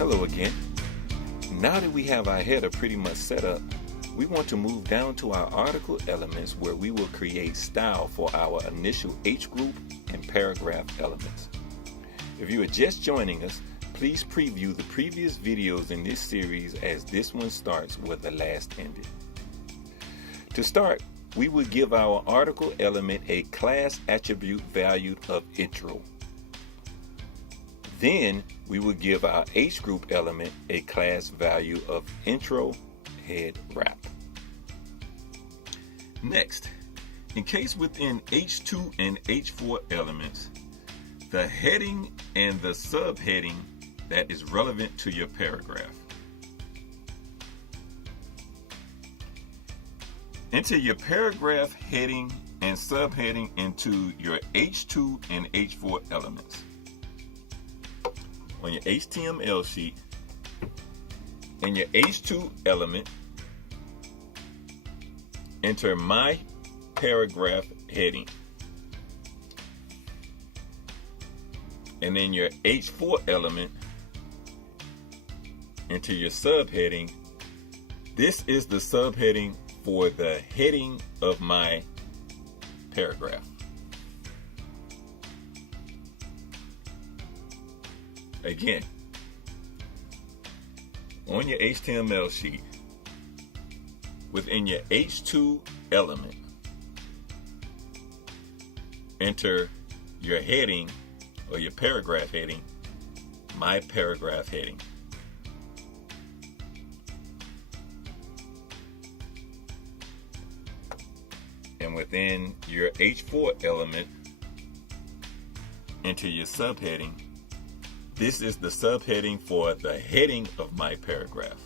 Hello again. Now that we have our header pretty much set up, we want to move down to our article elements where we will create style for our initial H group and paragraph elements. If you are just joining us, please preview the previous videos in this series as this one starts where the last ended. To start, we will give our article element a class attribute valued of intro. Then we will give our H group element a class value of intro head wrap. Next, in case within H2 and H4 elements, the heading and the subheading that is relevant to your paragraph. Enter your paragraph heading and subheading into your H2 and H4 elements. On your HTML sheet, in your H2 element, enter my paragraph heading. And in your H4 element, enter your subheading. This is the subheading for the heading of my paragraph. Again, on your HTML sheet, within your H2 element, enter your heading or your paragraph heading, my paragraph heading. And within your H4 element, enter your subheading. This is the subheading for the heading of my paragraph.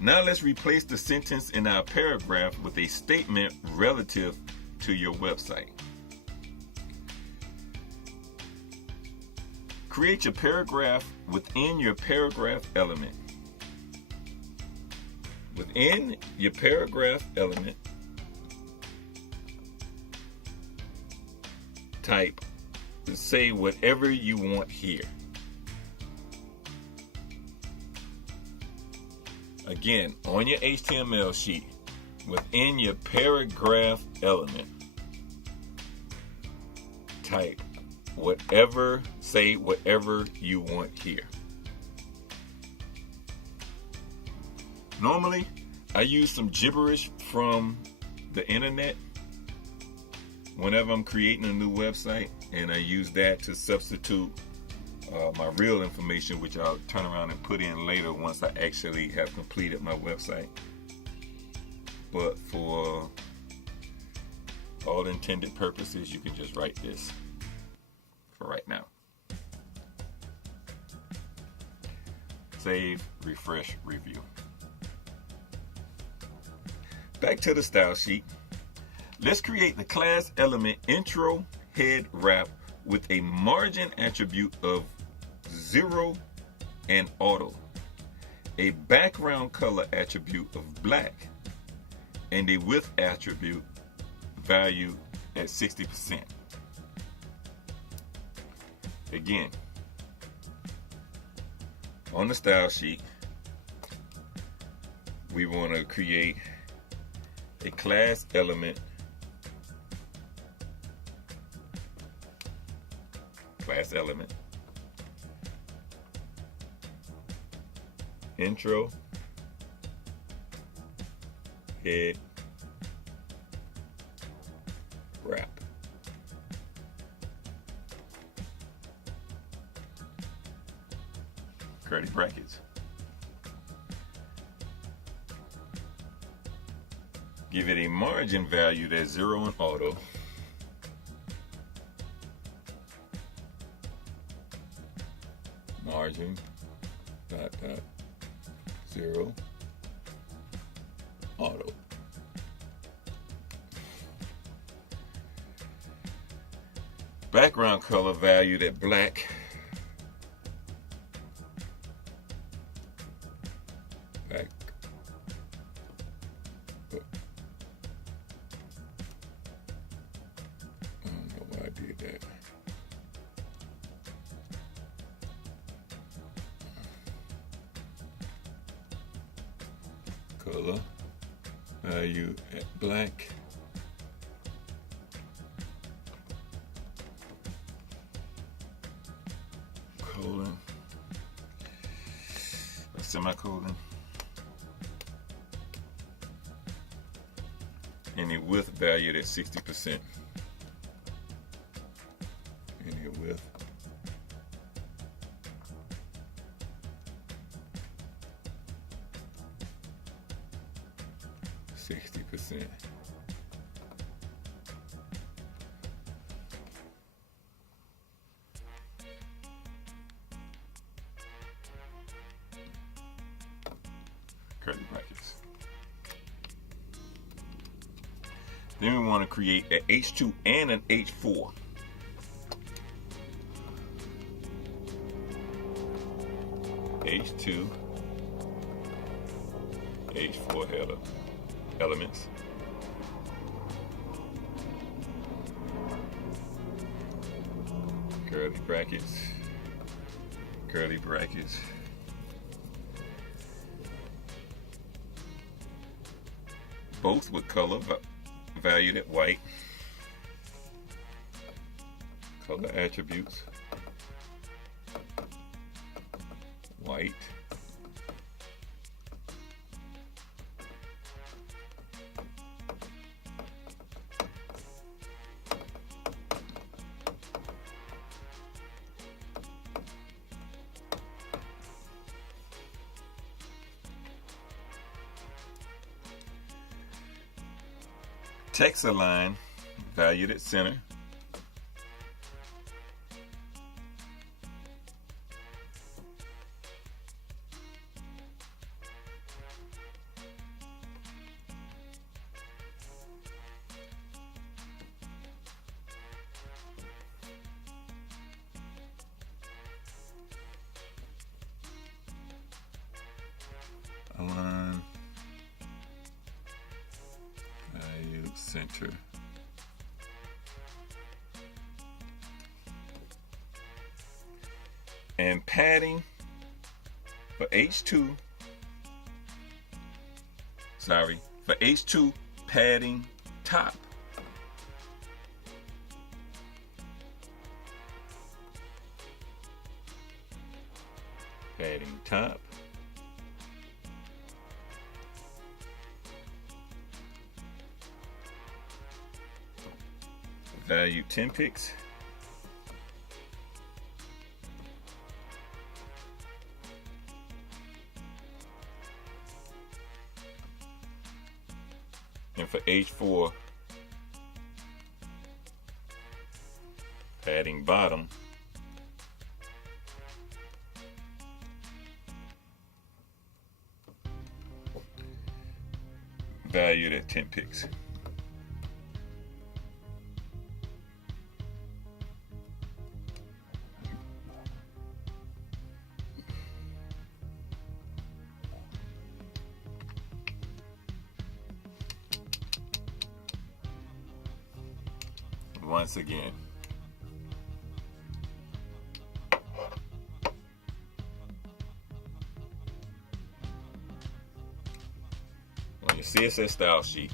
Now let's replace the sentence in our paragraph with a statement relative to your website. Create your paragraph within your paragraph element. Within your paragraph element, type, say whatever you want here. Again, on your HTML sheet, within your paragraph element, type whatever, say whatever you want here. Normally, I use some gibberish from the internet whenever I'm creating a new website, and I use that to substitute my real information, which I'll turn around and put in later once I actually have completed my website. But for all intended purposes, you can just write this for right now. Save, refresh, review. Back to the style sheet. Let's create the class element intro head wrap with a margin attribute of 0 and auto, a background color attribute of black, and a width attribute value at 60%. Again, on the style sheet, we want to create a class element, intro head wrap. Curly brackets. Give it a margin value that's 0 and auto. Margin dot 0 auto. Background color valued at black. like that. Color value at black. Colon. Semicolon. Any width valued at 60%. Any width. %60. Curly brackets. Then we want to create an H2 and an H4. H2, H4 header elements. Curly brackets, curly brackets. Both with color valued at white. Color attributes, white. Text align valued at center. Align value center. And padding for H2, for H2 padding top. Padding top. Value 10 pixels. And for H4, padding bottom, valued at 10 pixels. Once again, on your CSS style sheet,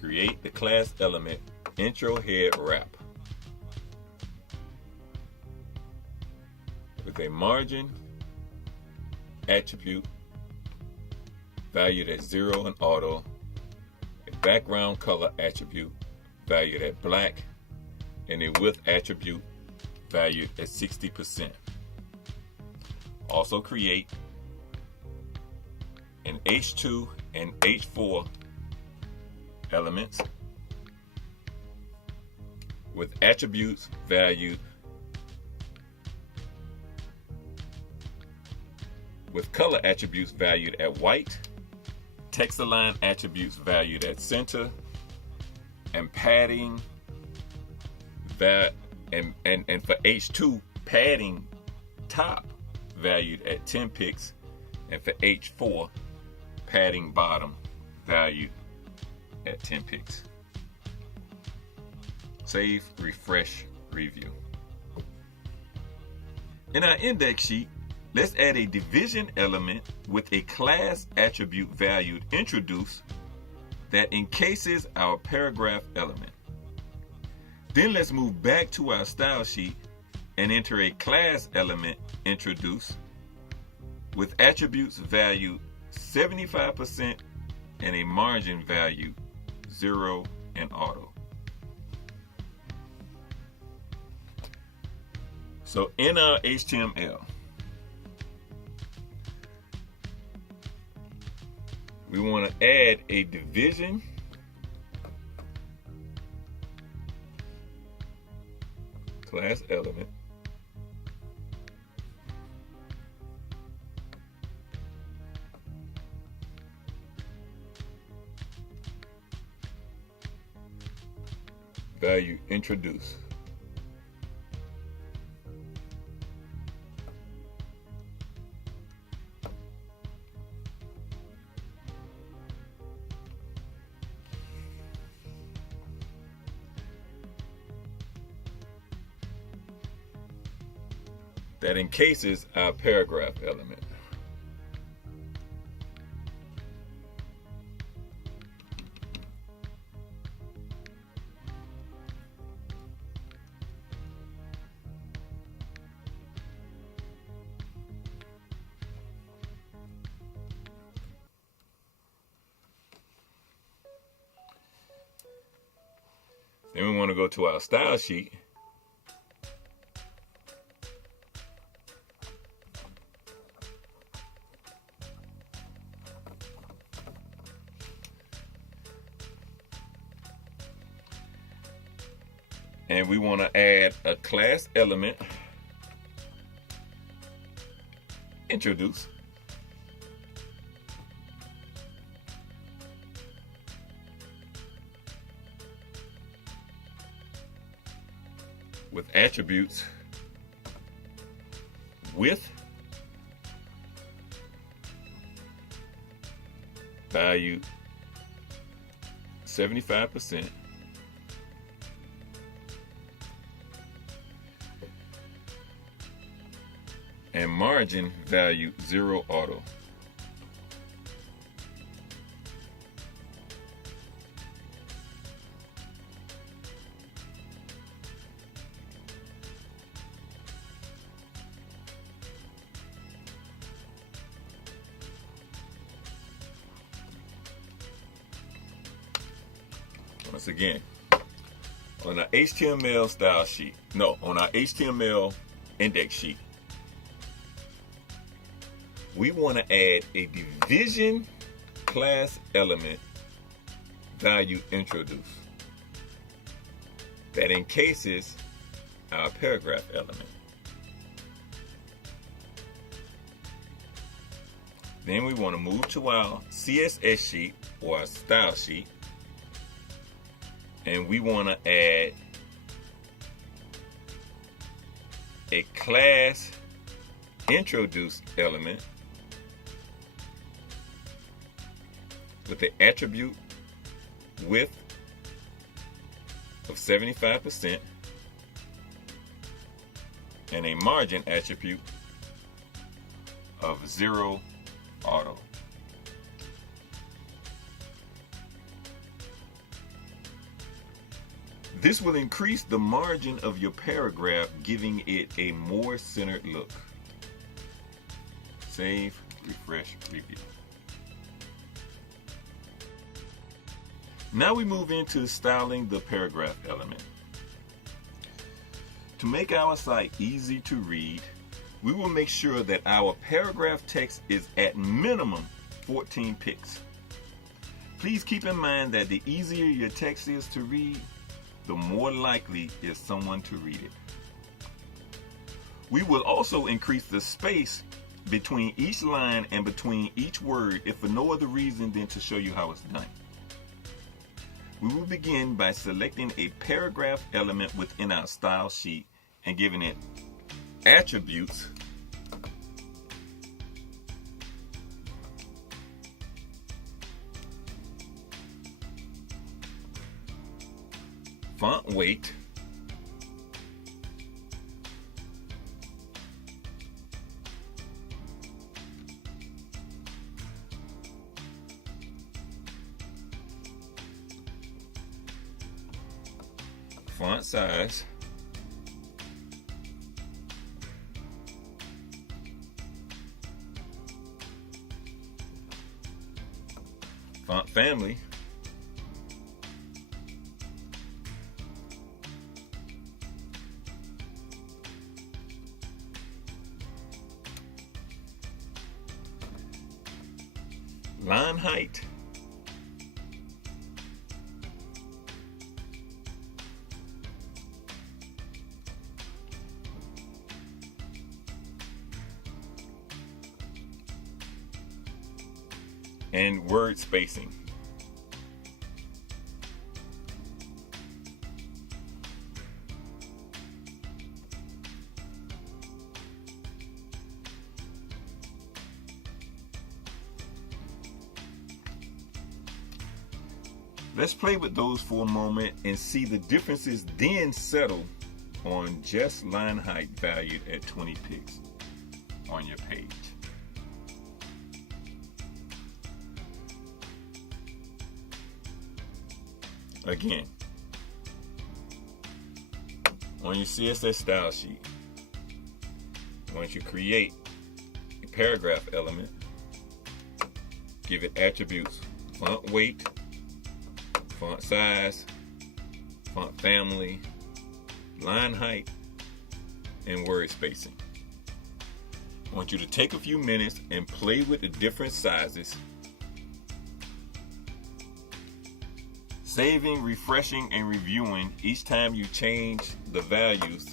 create the class element intro head wrap with a margin attribute valued at 0 and auto, a background color attribute valued at black, and a width attribute valued at 60%. Also create an H2 and H4 elements with attributes valued with color attributes valued at white, text align attributes valued at center, and padding that and for H2 padding top valued at 10 pixels, and for H4 padding bottom valued at 10 pixels. Save, refresh, review. In our index sheet, let's add a division element with a class attribute valued introduce that encases our paragraph element. Then let's move back to our style sheet and enter a class element introduce with attributes valued 75% and a margin value 0 and auto. So in our HTML, we want to add a division class element value introduce. That encases our paragraph element. Then we want to go to our style sheet and we want to add a class element introduce with attributes with value 75% and margin value 0 auto. Once again, on our HTML style sheet, on our HTML index sheet, we want to add a division class element value introduce that encases our paragraph element. Then we want to move to our CSS sheet or our style sheet, and we want to add a class introduce element with the attribute width of 75% and a margin attribute of 0 auto. This will increase the margin of your paragraph, giving it a more centered look. Save, refresh, review. Now we move into styling the paragraph element. To make our site easy to read, we will make sure that our paragraph text is at minimum 14 pixels. Please keep in mind that the easier your text is to read, the more likely is someone to read it. We will also increase the space between each line and between each word, if for no other reason than to show you how it's done. We will begin by selecting a paragraph element within our style sheet and giving it attributes font weight, font size, font family, line height, and word spacing. Let's play with those for a moment and see the differences, then settle on just line height valued at 20 pixels on your page. Again, on your CSS style sheet, once you create a paragraph element, give it attributes: font weight, font size, font family, line height, and word spacing. I want you to take a few minutes and play with the different sizes, saving, refreshing, and reviewing each time you change the values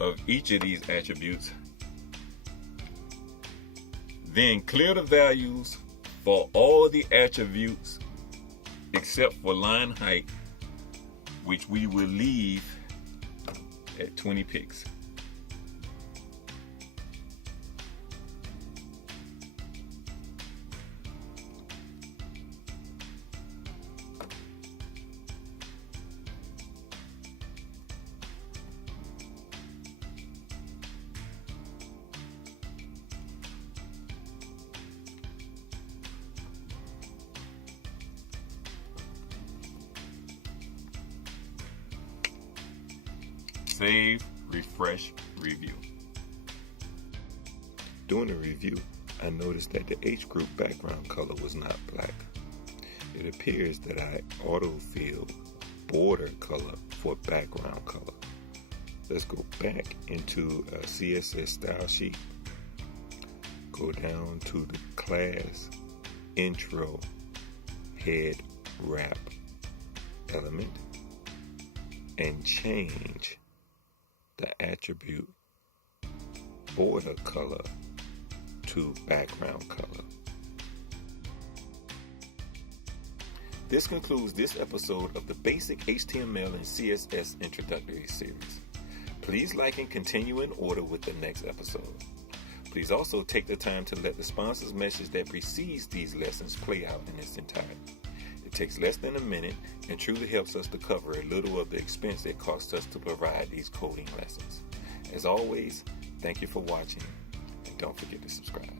of each of these attributes. Then clear the values for all the attributes except for line height, which we will leave at 20 pixels. Save, refresh, review. During the review, I noticed that the H group background color was not black. It appears that I auto-filled border color for background color. Let's go back into a CSS style sheet. Go down to the class intro head wrap element and change the attribute border color to background color. This concludes this episode of the Basic HTML and CSS Introductory Series. Please like and continue in order with the next episode. Please also take the time to let the sponsor's message that precedes these lessons play out in its entirety. It takes less than a minute and truly helps us to cover a little of the expense it costs us to provide these coding lessons. As always, thank you for watching, and don't forget to subscribe.